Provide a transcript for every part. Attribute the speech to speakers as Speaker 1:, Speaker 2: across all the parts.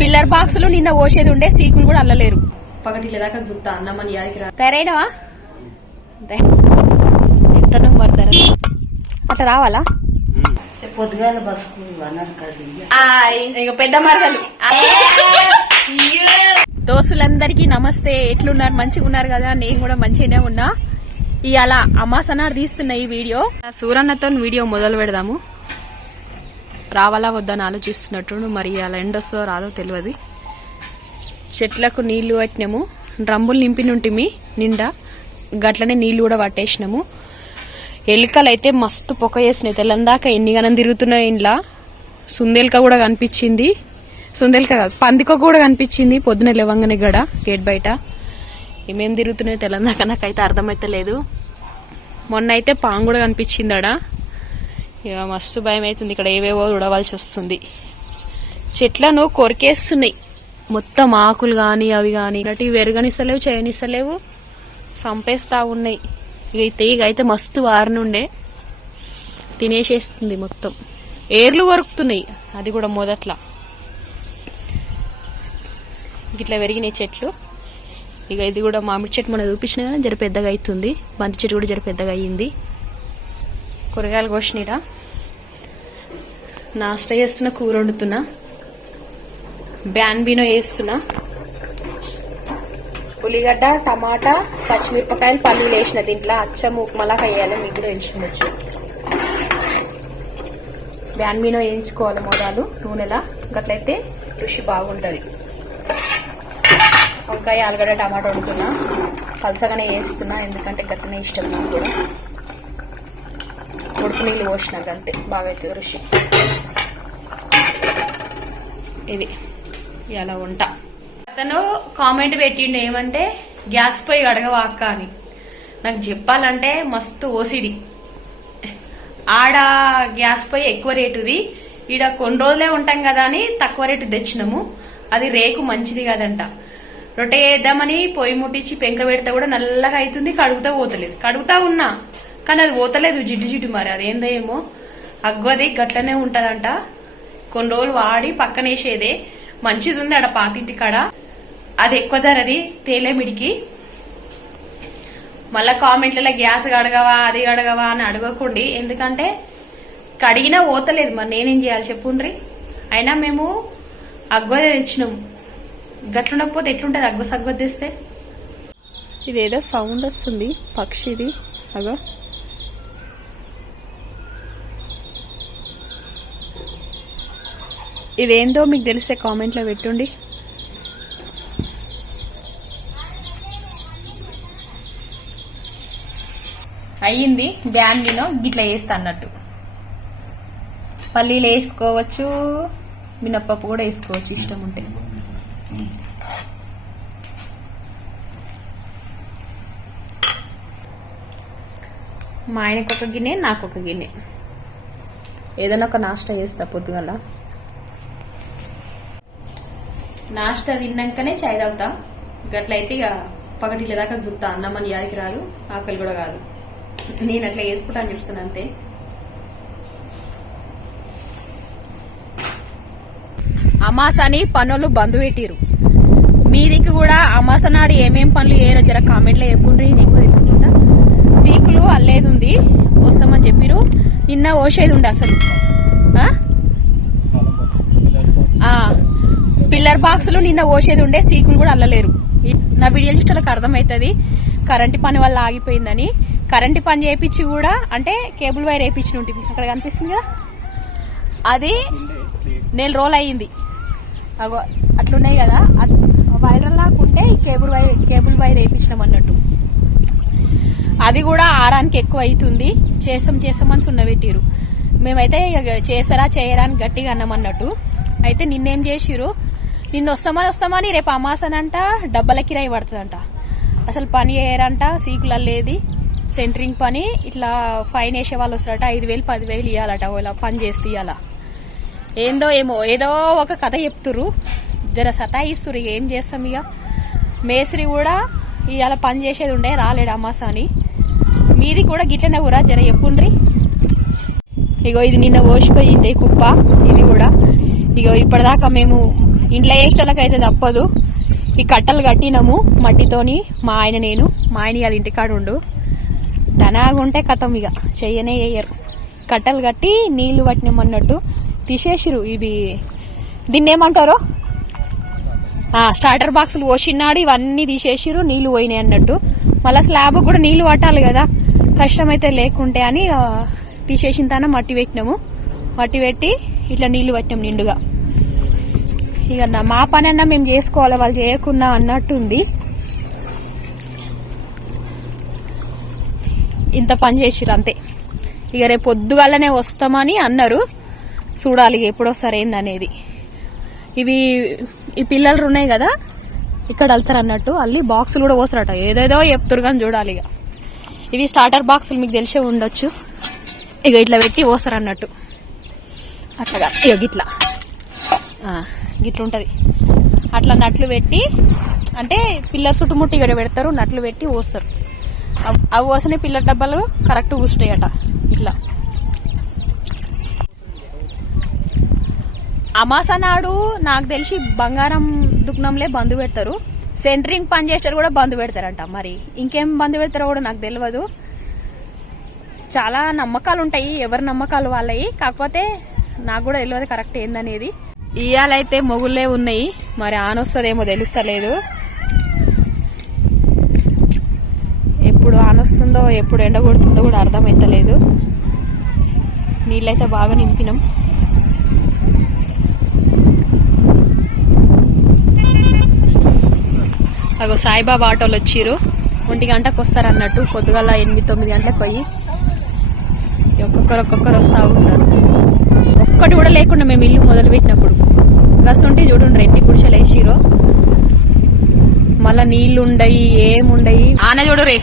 Speaker 1: Pillar బాక్సులు నిన్న పోసేది ఉండే సీకులు కూడా అల్లలేరు. పగటిల దాకా గుత్తా అన్నమని యాదికి రా. తయారైనవా అట్లా రావాలా?
Speaker 2: పొద్దుగాల
Speaker 1: ఇక పెద్ద మరదలు. దోస్తులందరికీ నమస్తే. ఎట్లున్నారు? మంచిగా ఉన్నారు కదా? నేను కూడా మంచిగానే ఉన్నా. ఇవాళ అమాసనాడు తీస్తున్న ఈ వీడియో. సూరన్నతో వీడియో మొదలు పెడదాము. రావాలా వద్దని ఆలోచిస్తున్నట్టు మరి అలా ఎండొస్తో రాదో తెలియదు. చెట్లకు నీళ్ళు పట్టినాము. డ్రమ్ములు నింపినుంటిమి నిండా. గట్లనే నీళ్ళు కూడా పట్టేసినాము. ఎలుకలు అయితే మస్తు పొక్క చేసినాయి. తెల్లందాక ఎన్ని గనం తిరుగుతున్నాయి ఇంట్లో సుందేలిక కూడా కనిపించింది. సుందేలిక కాదు పందిక కూడా కనిపించింది. పొద్దున లేవంగానే గడ గేట్ బయట. ఏమేం తిరుగుతున్నాయో తెల్లందాక నాకైతే అర్థమైతలేదు. మొన్న అయితే పాము కూడా కనిపించింది ఇక మస్తు భయం అవుతుంది. ఇక్కడ ఏవేవో ఉడవలసి వస్తుంది. చెట్లను కొరికేస్తున్నాయి. మొత్తం ఆకులు కానీ అవి కానీ ఇలాంటివి వెరగనిస్తలేవు చేయనిస్తలేవు. చంపేస్తూ ఉన్నాయి. ఇక అయితే తీగ అయితే మస్తు వారనుండే తినేసేస్తుంది మొత్తం. ఏర్లు కొరుకుతున్నాయి. అది కూడా మొదట్లో. ఇట్లా పెరిగినాయి చెట్లు. ఇక ఇది కూడా మామిడి చెట్టు మనం చూపించిన కానీ జర పెద్దగా అవుతుంది. బంతి చెట్టు కూడా జర పెద్దగా అయ్యింది కూరగాయలు కోసినీరా? నాస్టా చేస్తున్న కూర వండుతున్నా బ్యాన్బీనో వేస్తున్నా ఉల్లిగడ్డ టమాటా పచ్చిమిరపకాయలు పల్లీలు వేసిన దీంట్లో అచ్చం ఉప్మలా వేయాలి మీకు కూడా తెలిసి బ్యాన్ బ్యాన్బీనో వేయించుకోవాలి మోదాలు నూనెలా? గట్లయితే రుచి బాగుంటుంది. వంకాయ ఆలుగడ్డ టమాటా వండుతున్నా. పలసగానే వేస్తున్నా ఎందుకంటే గట్లనే ఇష్టం నాకు కూడా. ఉడుకు నీళ్ళు పోసినాక అంతే బాగా అవుతుంది రుచి. ఇది ఇలా వంట. అతను కామెంట్ పెట్టిండు ఏమంటే గ్యాస్ పొయ్యి అడగవా అక్క అని. నాకు చెప్పాలంటే మస్తు ఓసిడి. ఆడ గ్యాస్ పొయ్యి ఎక్కువ రేటుది. ఈడ కొన్ని రోజులే ఉంటాం కదా అని తక్కువ రేటు తెచ్చినాము. అది రేకు మంచిది కాదంట. రొట్టె వేద్దామని పొయ్యి ముట్టించి పెంక పెడితే కూడా నల్లగా అవుతుంది కడుగుతా పోతలేదు. కడుగుతా ఉన్నా. కానీ అది పోతలేదు జిడ్డు జిడ్డు మరి. అదేందో ఏమో. అగ్గది గట్లనే ఉంటదంట. కొన్ని రోజులు వాడి పక్కనేసేదే. మంచిది ఉంది ఆడ పాతింటి కాడ. అది ఎక్కువ ధరది తేలేమిడికి మళ్ళా కామెంట్లలో గ్యాస్ కడగవా అది కడగవా అని అడగకండి. ఎందుకంటే కడిగినా పోతలేదు మరి. నేనేం చేయాలి చెప్పుండ్రి? అయినా మేము అగ్గోదే తెచ్చినాం. గట్లుండకపోతే ఎట్లుంటది అగ్గో సగ్గొద్దేస్తే తెస్తే? ఇదేదో సౌండ్ వస్తుంది పక్షిది. అగో. ఇదేందో మీకు తెలిస్తే కామెంట్లో పెట్టుండి. అయ్యింది బ్యాన్లీలో గిట్లా వేస్తా అన్నట్టు. పల్లీలు వేసుకోవచ్చు మినప్పప్పు కూడా వేసుకోవచ్చు ఇష్టం ఉంటే. మా ఆయనకు ఒక గిన్నె నాకు ఒక గిన్నె. ఏదైనా ఒక నాష్టా చేస్తా పొద్దుగల. నాష్టా తిన్నాకనే చాయ్ తాగుతాం. గట్లయితే ఇక పగటిల దాకా గుర్తా అన్నమని యాదికి రాదు ఆకలి కూడా కాదు. నేను అట్లా వేసుకుంటాను చెప్తాను అంతే. అమాస అని పనులు బంద్ పెట్టిరు మీదికి కూడా అమాస నాడు ఏమేం పనులు చేయరో జర కామెంట్లో చెప్పుండ్రి నీకు తెలుసుకుంటా. సీకులు అల్లేది ఉంది వస్తామని చెప్పిరు నిన్న ఓసేది ఉండే అసలు. పిల్లర్ బాక్సులు నిన్న పోసేది ఉండే సీకులు కూడా అల్లలేరు. నా వీడియో చూస్తే అర్థమవుతుంది కరెంటు పని వల్ల ఆగిపోయిందని. కరెంటు పని చేయించి కూడా అంటే కేబుల్ వైర్ వేయించిన ఉంటుంది. అక్కడ కనిపిస్తుంది కదా? అది నెల రోజులు అయ్యింది. అగో అట్లున్నాయి కదా? వైర్ లాక్కుంటే కేబుల్ వైర్ కేబుల్ వైర్ వేయించినాం అన్నట్టు. అది కూడా ఆరానికి ఎక్కువ అవుతుంది. చేసాం చేసామని సున్నబెట్టిరు. మేమైతే ఇక చేసారా చేయరా అని గట్టిగా అన్నామన్నట్టు అయితే నిన్నేం చేసిరు నిన్న వస్తామని వస్తామని రేపు అమాసనంట డబ్బల కిరాయి పడుతుందంట. అసలు పని చేయరంట సీకులల్లేది సెంటరింగ్ పని ఇట్లా ఫైన్ వేసే వాళ్ళు వస్తారట ఐదు వేలు పదివేలు ఇవ్వాలట ఇలా పని చేస్తే ఇవ్వాల ఏందో ఏమో ఏదో ఒక కథ చెప్తురు జర సతాయిస్తురు ఇక ఏం చేస్తాం ఇక మేస్త్రి కూడా ఇవాళ పని చేసేది ఉండే రాలేడు అమాస అని మీది కూడా గిట్లనే కూడా జర చెప్పుండ్రి. ఇగో ఇది నిన్న ఓసిపోయింది కుప్ప ఇది కూడా. ఇగో ఇప్పటిదాకా మేము ఇంట్లో వేసేటోళ్ళకి అయితే తప్పదు. ఈ కట్టలు కట్టినాము మట్టితోని మా ఆయన నేను మా ఆయన ఇవాళ ఇంటికాడ ఉండు. దనాగుంటే కథం ఇక చెయ్యనే వేయరు కట్టలు కట్టి నీళ్ళు పట్టినామన్నట్టు తీసేసిరు ఇవి. దీన్ని ఏమంటారు? స్టార్టర్ బాక్సులు పోసినాడు ఇవన్నీ తీసేసిరు నీళ్ళు పోయినాయి అన్నట్టు. మళ్ళీ స్లాబ్ కూడా నీళ్ళు పట్టాలి కదా కష్టమైతే లేకుంటే అని తీసేసిన తన మట్టి పెట్టినాము. మట్టి పెట్టి ఇట్లా నీళ్ళు పట్టినాం నిండుగా. ఇక మా పని అన్నా మేము చేసుకోవాలి వాళ్ళు చేయకుండా అన్నట్టుంది. ఇంత పని చేసిరు అంతే. ఇక రేపు పొద్దుగాలనే వస్తామని అన్నారు. చూడాలి ఇక ఏందనేది. ఇవి ఈ పిల్లలు ఉన్నాయి కదా ఇక్కడ వెళ్తారు అన్నట్టు అల్లి బాక్సులు కూడా పోస్తారట. ఏదేదో చెప్తారు కానీ చూడాలి ఇక. ఇవి స్టార్టర్ బాక్సులు మీకు తెలిసే ఉండొచ్చు. ఇక ఇట్లా పెట్టి పోస్తారు అన్నట్టు. అట్లాగా ఇక గిట్లా. ఆ, ఉంటుంది అట్లా నట్లు పెట్టి అంటే పిల్లర్ చుట్టుముట్టి ఇక్కడ పెడతారు నట్లు పెట్టి పోస్తారు. అవి పోసిన పిల్లర్ డబ్బాలు కరెక్ట్ కూర్చుంటాయట ఇట్లా. అమాస నాడు నాకు తెలిసి బంగారం దుగ్నంలే బంద్ పెడతారు. సెంటరింగ్ పని చేసేవారు కూడా బంద్ పెడతారంట మరి. ఇంకేం బంద్ పెడతారో కూడా నాకు తెలియదు చాలా నమ్మకాలు ఉంటాయి ఎవరి నమ్మకాలు వాళ్ళవి. కాకపోతే నాకు కూడా తెలియదు కరెక్ట్ ఏందనేది. ఇయ్యాలైతే మొగుళ్ళే ఉన్నాయి. మరి ఆన్ వస్తుందేమో తెలుస్తలేదు. ఎప్పుడు ఆన్ వస్తుందో ఎప్పుడు ఎండ కొడుతుందో కూడా అర్థమైతలేదు. నీళ్ళైతే బాగా నింపినాం. అగో సాయిబాబా ఆటోలు వచ్చిర్రు. ఒంటి గంటకు వస్తారు అన్నట్టు పొద్దుగల ఎనిమిది తొమ్మిది గంటలకు పోయి. ఒక్కొక్కరు ఒక్కొక్కరు వస్తూ ఉంటారు. ఒక్కటి కూడా లేకుండా మేము ఇల్లు మొదలు పెట్టినప్పుడు ఉంటే చూడండి ఎన్ని గుడిసెలు వేసిరో మళ్ళా నీళ్ళు ఉండయి ఏముండయి. ఆన చూడు రే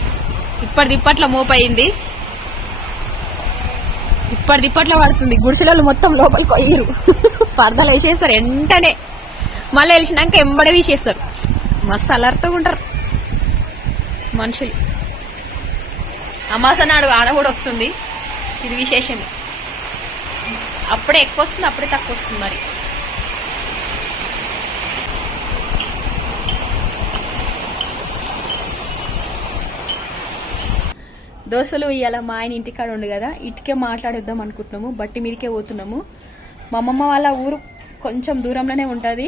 Speaker 1: ఇప్పటిది ఇప్పట్లో మోపయింది ఇప్పటిది ఇప్పట్లో పడుతుంది. గుడిసెలలో మొత్తం లోపలికి పోయిరు పరదలు వేసేస్తారు వెంటనే. మళ్ళీ వెళ్ళినాక ఎంబడ తీసేస్తారు. మస్తు అలర్ట్గా ఉంటారు మనుషులు. అమాస నాడు ఆన కూడా వస్తుంది. ఇది విశేషమే. అప్పుడే ఎక్కువ వస్తుంది అప్పుడే తక్కువ వస్తుంది మరి. దోశలు ఇవాళ మా ఆయన ఇంటికాడ ఉండు కదా ఇటుకే మాట్లాడేద్దాం అనుకుంటున్నాము బట్టి మీదకే పోతున్నాము. మా అమ్మమ్మ వాళ్ళ ఊరు కొంచెం దూరంలోనే ఉంటుంది.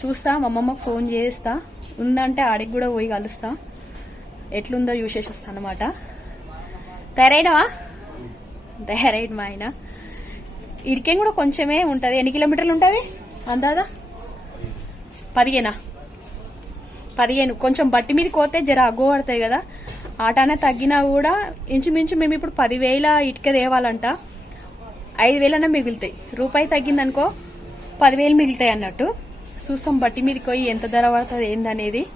Speaker 1: చూస్తా మా అమ్మమ్మకు ఫోన్ చేస్తా. ఉందంటే ఆడికి కూడా పోయి కలుస్తా. ఎట్లుందో చూసేసి వస్తా అనమాట తయారైనవా? తయారైన మా ఆయన. ఇడికేం కూడా కొంచెమే ఉంటుంది. ఎన్ని కిలోమీటర్లు ఉంటుంది? అందాదా? పదిహేనా? పదిహేను. కొంచెం బట్టి మీద కోతే జర అగ్గు పడతాయి కదా. ఆటానే తగ్గినా కూడా ఇంచుమించు మేము ఇప్పుడు పదివేల ఇటుక తేవాలంట. ఐదు వేలన్నా మిగులుతాయి. రూపాయి తగ్గిందనుకో పదివేలు మిగులుతాయి అన్నట్టు. చూస్తాం బట్టి మీదకి పోయి ఎంత ధర పడుతుంది ఏందనేది.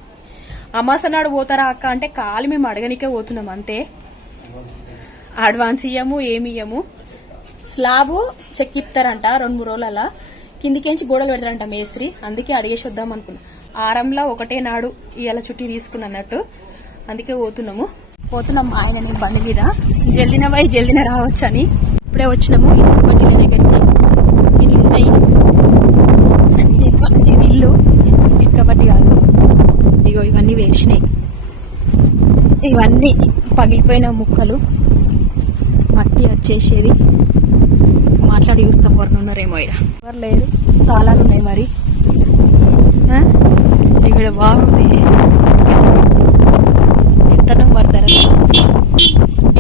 Speaker 1: అమాస నాడు పోతారా అక్క అంటే కాలు మేము అడగనికే పోతున్నాం అంతే. అడ్వాన్స్ ఇయ్యము ఏమి ఇయ్యము. స్లాబు చెక్ రెండు మూడు రోజుల కిందికేంచి గోడలు పెడతారంట మేస్త్రి. అందుకే అడిగేసి వద్దాం అనుకున్నా. ఆరంలో ఒకటే నాడు ఇవాళ చుట్టి తీసుకున్నట్టు అందుకే పోతున్నాము. పోతున్నాం ఆయన బండి మీద. జల్దిన పోయి జల్దిన రావచ్చు అని ఇప్పుడే వచ్చినాము. ఇటుక బట్టిల దగ్గరికి. ఇట్లుంటాయి. ఇది ఇల్లు. ఇటుక పట్టి కాదు. ఇగో ఇవన్నీ వేసినాయి ఇవన్నీ పగిలిపోయిన ముక్కలు. మట్టి వచ్చేసేది మాట్లాడి చూస్తాం ఎవరిని ఉన్నారేమో ఇక్కడ ఎవరు లేదు తాళాలు ఉన్నాయి మరి. ఇక్కడ బాగుంది. విత్తనం పడతారు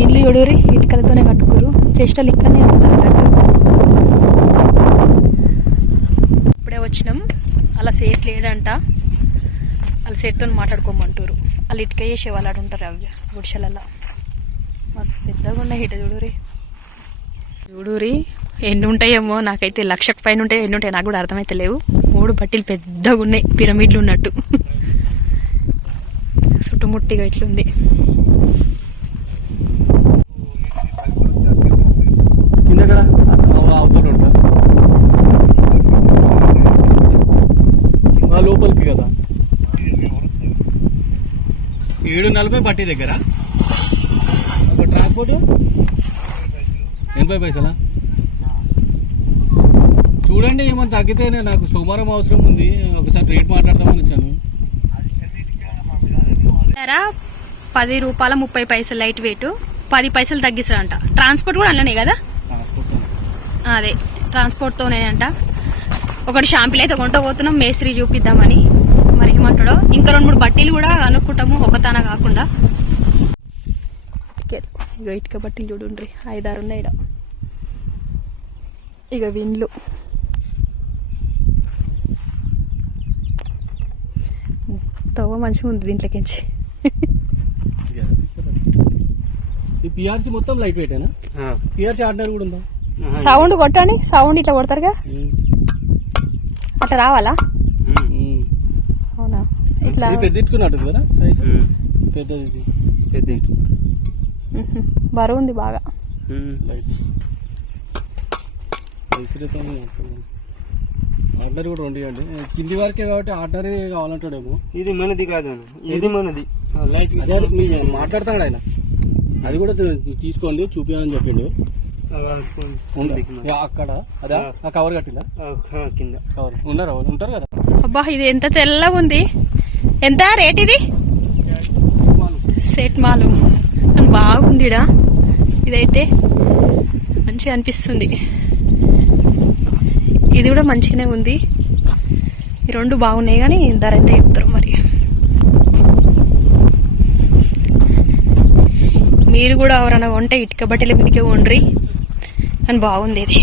Speaker 1: ఇల్లు ఎడురి ఇటుకలతోనే కట్టుకోరు చేష్టలు ఇక్కడనే ఉంటారు ఇప్పుడే వచ్చినాం. అలా సేట్ లేడంట. వాళ్ళ సేట్తో మాట్లాడుకోమంటారు వాళ్ళు ఇటుక చేసే వాళ్ళు ఉంటారు అవి గుడిసెలలో. మస్తు పెద్దగా ఉన్నాయి ఇట చూడురి చూడురి ఎన్ని ఉంటాయేమో నాకైతే లక్షకు పైన ఉంటాయి ఎన్ని ఉంటాయి నాకు కూడా అర్థమైతే లేవు. మూడు బట్టీలు పెద్దగా ఉన్నాయి పిరమిడ్లు ఉన్నట్టు. చుట్టుముట్టిగా ఇట్లుంది.
Speaker 3: లోపలికి కదా. ఏడు నలభై పట్టి దగ్గర. ఒక ట్రాన్స్పోర్ట్ ఎనభై పైసలా? చూడండి ఏమైనా తగ్గితే నాకు సోమవారం అవసరం ఉంది. ఒకసారి రేట్ మాట్లాడదామని వచ్చాను.
Speaker 1: పది రూపాయల ముప్పై పైసలు లైట్ వెయిట్ పది పైసలు తగ్గిస్తాడంట. ట్రాన్స్పోర్ట్ కూడా అందులోనే కదా? అదే ట్రాన్స్పోర్ట్తోనే అంట ఒకటి షాంపూలు అయితే కొంట పోతున్నాం మేస్త్రి చూపిద్దామని. మరి ఏమంటాడో? ఇంకా రెండు మూడు బట్టీలు కూడా అనుకుంటాము ఒకతాన కాకుండా. ఇక ఇటుక బట్టీలు చూడండి ఐదారు ఉన్నాయి. ఇక విండ్లు తవ్వ మంచిగా ఉంది దీంట్లోకించి
Speaker 3: ఈ పిఆర్సీ మొత్తం లైట్ వెయిటేనా పిఆర్సీ ఆర్డినరీ కూడా ఉందా?
Speaker 1: సౌండ్ కొట్టండి సౌండ్ ఇట్లా కొడతారుగా? అట్లా రావాలా? అవునా? ఇట్లా
Speaker 3: పెద్ద ఇట్టుకున్నట్టు కదా సైజ్ పెద్దది
Speaker 2: పెద్ద.
Speaker 1: బరువు ఉంది బాగా.
Speaker 3: ఆర్డర్ కూడా రెండు ఇవ్వండి. కింది వరకే కాబట్టి ఆర్డర్ కావాలంటాడేమో.
Speaker 2: ఇది మనది కాదు ఇది మనది. లైట్
Speaker 3: మాట్లాడతాడు ఆయన. అది కూడా తీసుకోండి చూపించని చెప్పిండు. అక్కడ. అదా? ఆ. కవర్ కట్టిందా?
Speaker 2: కింద.
Speaker 3: కవర్. ఉన్నారు ఉంటారు కదా.
Speaker 1: అబ్బా ఇది ఎంత తెల్లగా ఉంది. ఎంత రేట్ ఇది? సెట్ మాలు. కానీ బాగుంది ఈడ. ఇదైతే మంచిగా అనిపిస్తుంది. ఇది కూడా మంచిగానే ఉంది. ఈ రెండు బాగున్నాయి కానీ ధర ఎంత చెప్తారు మరి. మీరు కూడా ఎవరైనా కొంటే ఇటుక బట్టల మీదకే వండ్రి కానీ బాగుంది ఇది.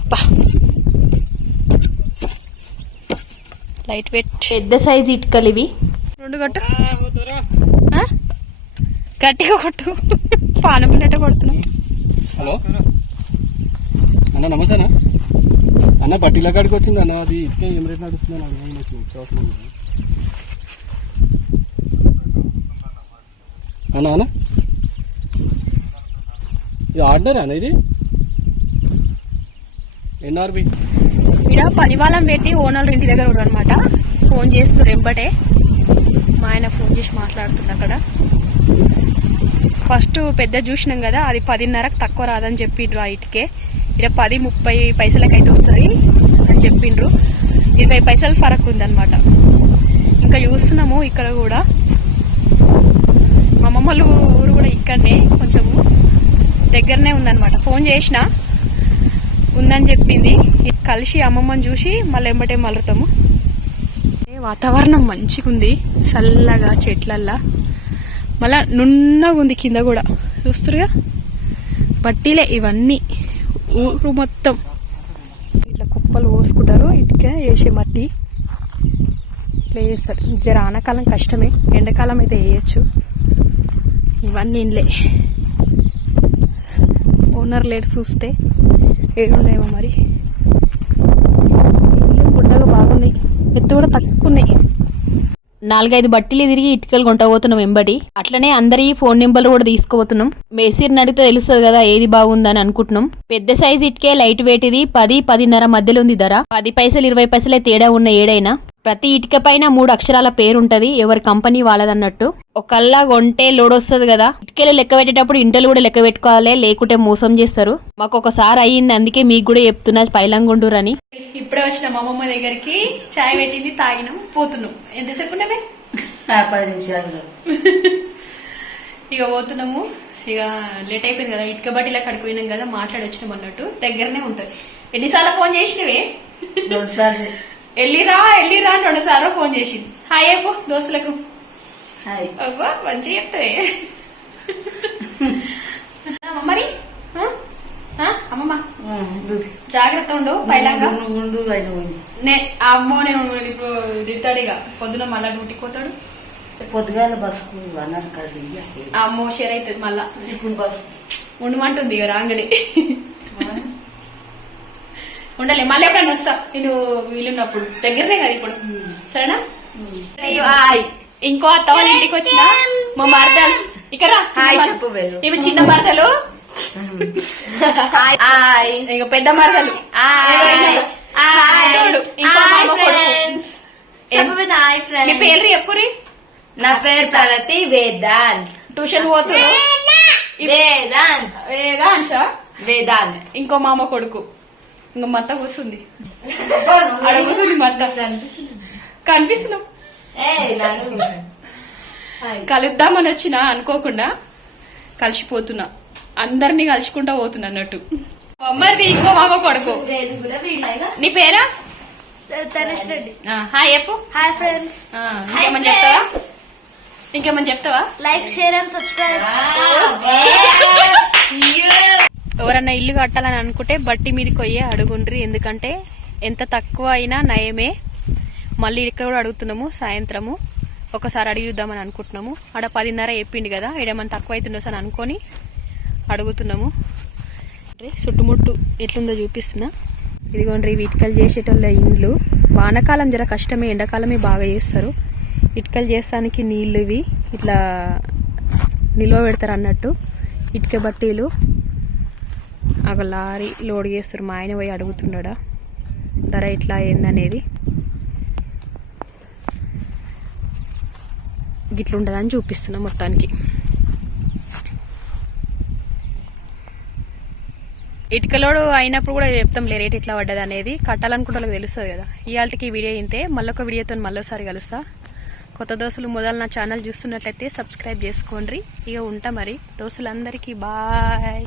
Speaker 1: అబ్బా. లైట్ వెయిట్ పెద్ద సైజ్ ఇటుకలు ఇవి. రెండు కట్టు? గట్టిగా కొట్టు. పానం పిల్లట కొడుతున్నాం.
Speaker 3: హలో. అన్న నమస్తేనా అన్న బట్టీల కాడికి వచ్చింది అన్న అది ఇట్లా ఏం రేట్ నడుస్తుంది అన్న నాకు అన్న అన్న? ఇది ఆర్డర్ అన్న ఇది? ఎన్ఆర్బి
Speaker 1: ఇక్కడ పనివాళ్ళం పెట్టి ఓనర్ ఇంటి దగ్గర అనమాట ఫోన్ చేస్తున్నారు ఎంబటే. మా ఆయన ఫోన్ చేసి మాట్లాడుతుంది అక్కడ. ఫస్ట్ పెద్ద చూసినాం కదా అది పదిన్నరకు తక్కువ రాదని చెప్పిండ్రు ఆ ఇటుకే. ఇక్కడ పది ముప్పై పైసలకైతే అయితే వస్తుంది అని చెప్పిండ్రు. ఇరవై పైసలు ఫరక్ ఉందన్నమాట. ఇంకా చూస్తున్నాము ఇక్కడ కూడా. మా అమ్మమ్మ ఊరు కూడా ఇక్కడనే కొంచెము దగ్గరనే ఉందన్నమాట. ఫోన్ చేసిన ఉందని చెప్పింది. కలిసి అమ్మమ్మని చూసి మళ్ళీ ఎంబటే మలుతాము వాతావరణం మంచిగా ఉంది. చల్లగా చెట్లల్లా. మళ్ళా నున్నగా ఉంది కింద కూడా. చూస్తురుగా బట్టీలే ఇవన్నీ. ఊరు మొత్తం. ఇట్లా కుప్పలు పోసుకుంటారు ఇటుక వేసే మట్టి ఇట్లా వేస్తారు జర ఆనకాలం కష్టమే ఎండాకాలం అయితే వేయచ్చు. ఇవన్నీ ఇండ్లే. ఓనర్ లేడు చూస్తే ఏడున్నాయేమో మరి. ఇల్లు గుడ్డలు బాగున్నాయి ఎత్తు కూడా తక్కువ ఉన్నాయి. నాలుగైదు బట్టీలు తిరిగి ఇటుకలు కొంటపోతున్నాం వెంబడి అట్లనే అందరి ఫోన్ నెంబర్లు కూడా తీసుకుపోతున్నాం. మేసీర్ని అడిగితే తెలుస్తుంది కదా ఏది బాగుందని అనుకుంటున్నాం. పెద్ద సైజ్ ఇటుకే లైట్ వెయిట్ ఇది పది పదిన్నర మధ్యలో ఉంది ధర. పది పైసలు ఇరవై పైసలే తేడా ఉన్న ఏడైనా. ప్రతి ఇటుక పైన మూడు అక్షరాల పేరు ఉంటది ఎవరి కంపెనీ వాళ్ళదన్నట్టు. ఒకల్లా కొంటే లోడ్ వస్తుంది కదా. ఇటుకలు లెక్క పెట్టేటప్పుడు ఇంటలు కూడా లెక్క పెట్టుకోవాలి లేకుంటే మోసం చేస్తారు. మాకు ఒకసారి అయ్యింది అందుకే మీకు కూడా చెప్తున్నా పైలంగుండూరని ఇప్పుడే వచ్చిన మా అమ్మమ్మ దగ్గరికి చాయ్ పెట్టింది తాగినాం పోతున్నాం. ఎంతసేపు ఉన్నామే
Speaker 2: పది నిమిషాలు
Speaker 1: ఇక పోతున్నాము. ఇక లేట్ అయిపోయింది కదా ఇటుక బట్టి ఇలా కడిపోయినాం కదా మాట్లాడి వచ్చినాం అన్నట్టు. దగ్గరనే ఉంటుంది. ఎన్నిసార్లు ఫోన్ చేసినవే?
Speaker 2: రెండు సార్లు.
Speaker 1: వెళ్ళిరా వెళ్ళిరా అని రెండు సార్లు ఫోన్ చేసింది. హాయ్ అయిపో దోస్తులకు.
Speaker 2: హాయ్.
Speaker 1: అబ్బా చెప్తావే. అమ్మ మరి? అమ్మమ్మ. జాగ్రత్త ఉండు పైలంగా. అమ్మో నేను ఇప్పుడు తిడతాడు ఇక. పొద్దున మళ్ళా డ్యూటీకి పోతాడు.
Speaker 2: పొద్దుగాల బస్కు వనరు కడిగి
Speaker 1: అమ్మో షేర్ అవుతుంది మళ్ళా.
Speaker 2: స్కూల్ బస్
Speaker 1: ఉండమంటుంది ఇక రాగానే. ఉండలే. మళ్ళీ ఎప్పుడైనా వస్తా. నేను వీలున్నప్పుడు. దగ్గరనే కదా ఇప్పుడు. సరేనా? ఇంకో అత్త వాళ్ళ ఇంటికి వచ్చిన మా మరదలు. ఇక్కడ ఇవి చిన్న మరదలు. ఇక పెద్ద మరదలు. నీ పేర్లు చెప్పురి
Speaker 4: నా పేరు ప్రగతి వేదాంత్.
Speaker 1: ట్యూషన్ పోతున్నారు
Speaker 4: వేదాంత్.
Speaker 1: అంశ
Speaker 4: వేదాంత్.
Speaker 1: ఇంకో మామ కొడుకు. ఇంకా మత్త కూర్చుంది ఆడ కూర్చుంది మత్త. కనిపిస్తున్నావు కలుద్దామని వచ్చిన అనుకోకుండా కలిసిపోతున్నా. అందరినీ కలుసుకుంటా పోతున్నా అన్నట్టు. అమ్మది ఇంకో మామ కొడుకు. నీ పేరా?
Speaker 5: తనేష్ రెడ్డి.
Speaker 1: ఆ, హాయ్ చెప్పు.
Speaker 5: Hi friends.
Speaker 1: ఇంకేమని చెప్తావా? ఇంకేమని చెప్తావా?
Speaker 5: Like share and subscribe.
Speaker 1: ఎవరన్నా ఇల్లు కట్టాలని అనుకుంటే బట్టి మీదకి పోయి అడుగుండ్రి. ఎందుకంటే ఎంత తక్కువ అయినా నయమే. మళ్ళీ ఇక్కడ కూడా అడుగుతున్నాము సాయంత్రము. ఒకసారి అడిగి చూద్దామని అనుకుంటున్నాము. ఆడ పదిన్నర చెప్పిండు కదా ఈడేమన్నా తక్కువ అవుతుండోస్ అని అనుకొని అడుగుతున్నాము. చుట్టుముట్టు ఎట్లుందో చూపిస్తున్నా. ఇదిగోండ్రి ఇటుకలు చేసేటోళ్ళ ఇండ్లు. వానకాలం జర కష్టమే ఎండాకాలమే బాగా చేస్తారు. ఇటుకలు చేస్తానికి నీళ్ళు ఇవి ఇట్లా నిల్వ పెడతారు అన్నట్టు. ఇటుక బట్టీలు. ఒక లారీ లోడ్ చేస్తారు. మా ఆయన పోయి అడుగుతున్నాడా ధర ఎట్లా ఏందనేది? గిట్లుంటుందని చూపిస్తున్నా మొత్తానికి. ఇటుకలోడు అయినప్పుడు కూడా చెప్తాం లే రేట్ ఎట్లా పడ్డది అనేది కట్టాలనుకుంటే వాళ్ళకి తెలుస్తుంది కదా. ఇవాళకి వీడియో ఇంతే. మళ్ళొక వీడియోతో మళ్ళీసారి కలుస్తా. కొత్త దోస్తులు మొదలు నా ఛానల్ చూస్తున్నట్లయితే సబ్స్క్రైబ్ చేసుకోండి ఇక ఉంటా మరి. దోస్తులందరికీ బాయ్.